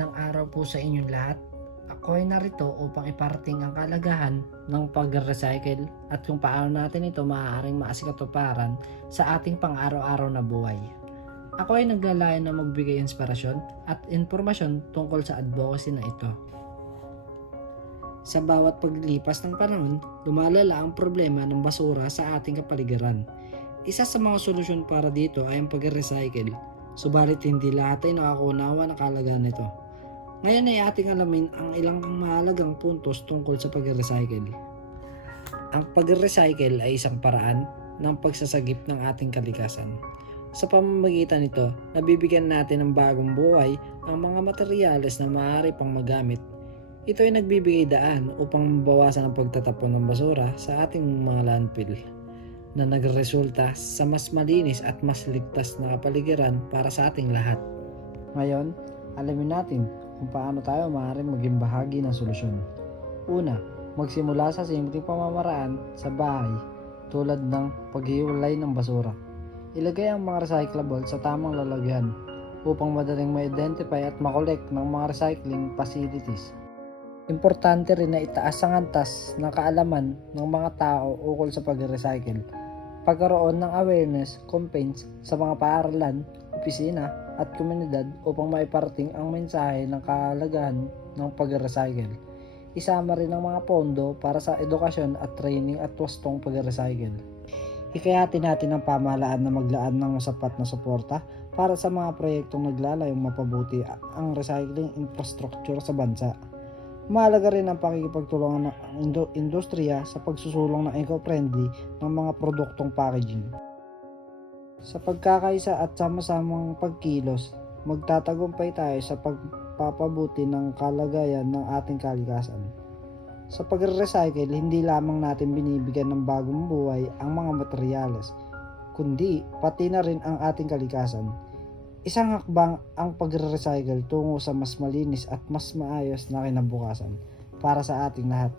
Magandang araw po sa inyong lahat. Ako ay narito upang iparating ang kalagahan ng pag-recycle at kung paano natin ito maaaring maasikatuparan sa ating pang-araw-araw na buhay. Ako ay naglalayon na magbigay inspirasyon at impormasyon tungkol sa advocacy na ito. Sa bawat paglipas ng panahon, lumalala ang problema ng basura sa ating kapaligiran. Isa sa mga solusyon para dito ay ang pag-recycle. Subalit hindi lahat ay nakakunawa ng kalagahan nito. Ngayon ay ating alamin ang ilang mahalagang puntos tungkol sa pag-recycle. Ang pag-recycle ay isang paraan ng pagsasagip ng ating kalikasan. Sa pamamagitan nito, nabibigyan natin ng bagong buhay ang mga materyales na maaari pang magamit. Ito ay nagbibigay daan upang mabawasan ang pagtatapon ng basura sa ating mga landfill, na nagresulta sa mas malinis at mas ligtas na kapaligiran para sa ating lahat. Ngayon, alamin natin kung paano tayo maaaring maging bahagi ng solusyon. Una, magsimula sa simpleng pamamaraan sa bahay tulad ng paghiwalay ng basura. Ilagay ang mga recyclable sa tamang lalagyan upang madaling ma-identify at makolek ng mga recycling facilities. Importante rin na itaas ang antas ng kaalaman ng mga tao ukol sa pag-recycle. Pagkaroon ng awareness campaigns sa mga paaralan, opisina at komunidad upang maiparating ang mensahe ng kahalagahan ng pag-recycle. Isama rin ang mga pondo para sa edukasyon at training at wastong pag-recycle. Hikayatin natin ang pamahalaan na maglaan ng sapat na suporta para sa mga proyektong naglalayong mapabuti ang recycling infrastructure sa bansa. Mahalaga rin ang pakikipagtulungan ng industriya sa pagsusulong ng eco-friendly ng mga produktong packaging. Sa pagkakaisa at sama-samang pagkilos, magtatagumpay tayo sa pagpapabuti ng kalagayan ng ating kalikasan. Sa pag-recycle, hindi lamang natin binibigyan ng bagong buhay ang mga materyales, kundi pati na rin ang ating kalikasan. Isang hakbang ang pag-recycle tungo sa mas malinis at mas maayos na kinabukasan para sa ating lahat.